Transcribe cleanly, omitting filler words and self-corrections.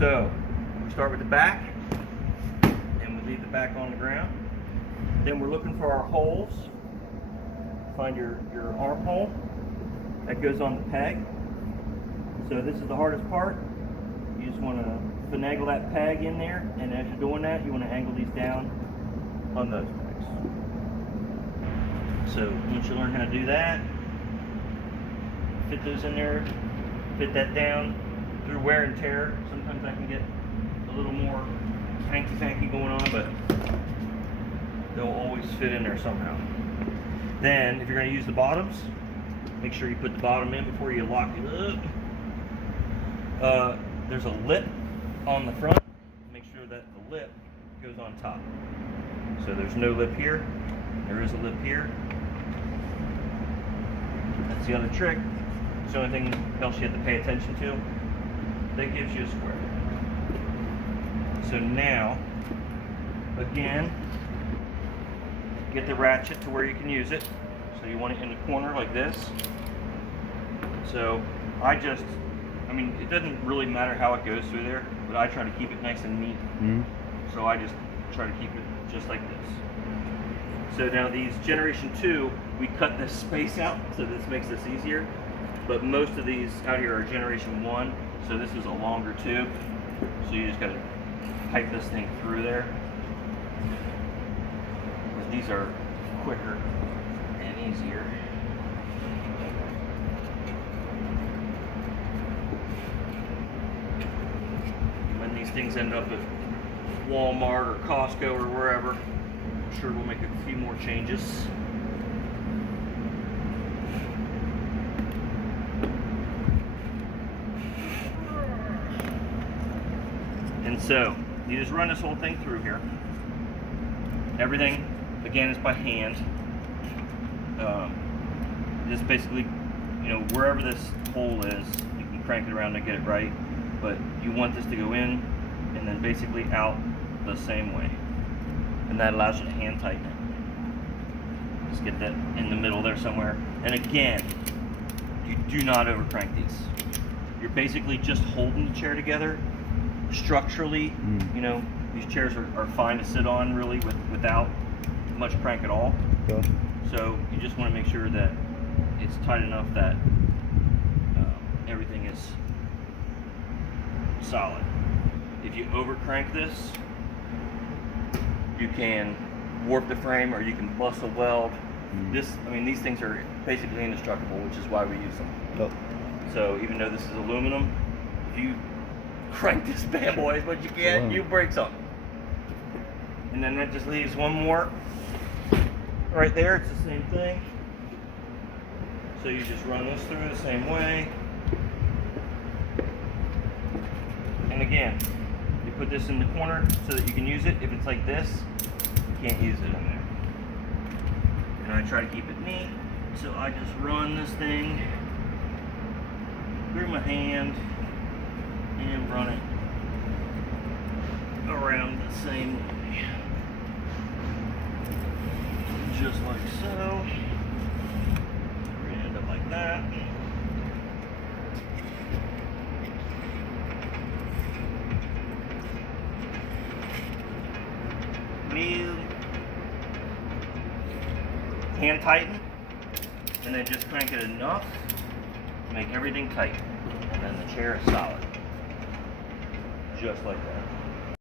So we start with the back, and we leave the back on the ground. Then we're looking for our holes. Find your armhole that goes on the peg. So this is the hardest part. You just want to finagle that peg in there, and as you're doing that, you want to angle these down on those pegs. So once you learn how to do that, fit those in there, fit that down. Through wear and tear, sometimes I can get a little more hanky-panky going on, but they'll always fit in there somehow. Then, if you're going to use the bottoms, make sure you put the bottom in before you lock it up. There's a lip on the front. Make sure that the lip goes on top. So there's no lip here. There is a lip here. That's the other trick. It's the only thing else you have to pay attention to. That gives you a square. So now, again, get the ratchet to where you can use it. So you want it in the corner like this. So I mean, it doesn't really matter how it goes through there, but I try to keep it nice and neat. So I just try to keep it just like this. So now these Generation 2, we cut this space out, so this makes this easier. But most of these out here are Generation 1, so this is a longer tube. So you just gotta pipe this thing through there. These are quicker and easier. When these things end up at Walmart or Costco or wherever, I'm sure we'll make a few more changes. And so, you just run this whole thing through here. Everything, again, is by hand. Just basically, you know, wherever this hole is, you can crank it around to get it right. But you want this to go in and then basically out the same way. And that allows you to hand tighten it. Just get that in the middle there somewhere. And again, you do not over crank these. You're basically just holding the chair together. Structurally, you know, these chairs are fine to sit on really without much crank at all. Okay. So you just want to make sure that it's tight enough that everything is solid. If you over crank this, you can warp the frame or you can bust a weld. I mean, these things are basically indestructible, which is why we use them. Oh. So even though this is aluminum, if you crank this bad boy as much as you can, you break something. And then that just leaves one more right there. It's the same thing. So you just run this through the same way. And again, you put this in the corner so that you can use it. If it's like this, you can't use it in there. And I try to keep it neat. So I just run this thing through my hand and run it around the same way. Just like so. We're gonna end up like that. You hand tighten and then just crank it enough to make everything tight. And then the chair is solid. Just like that.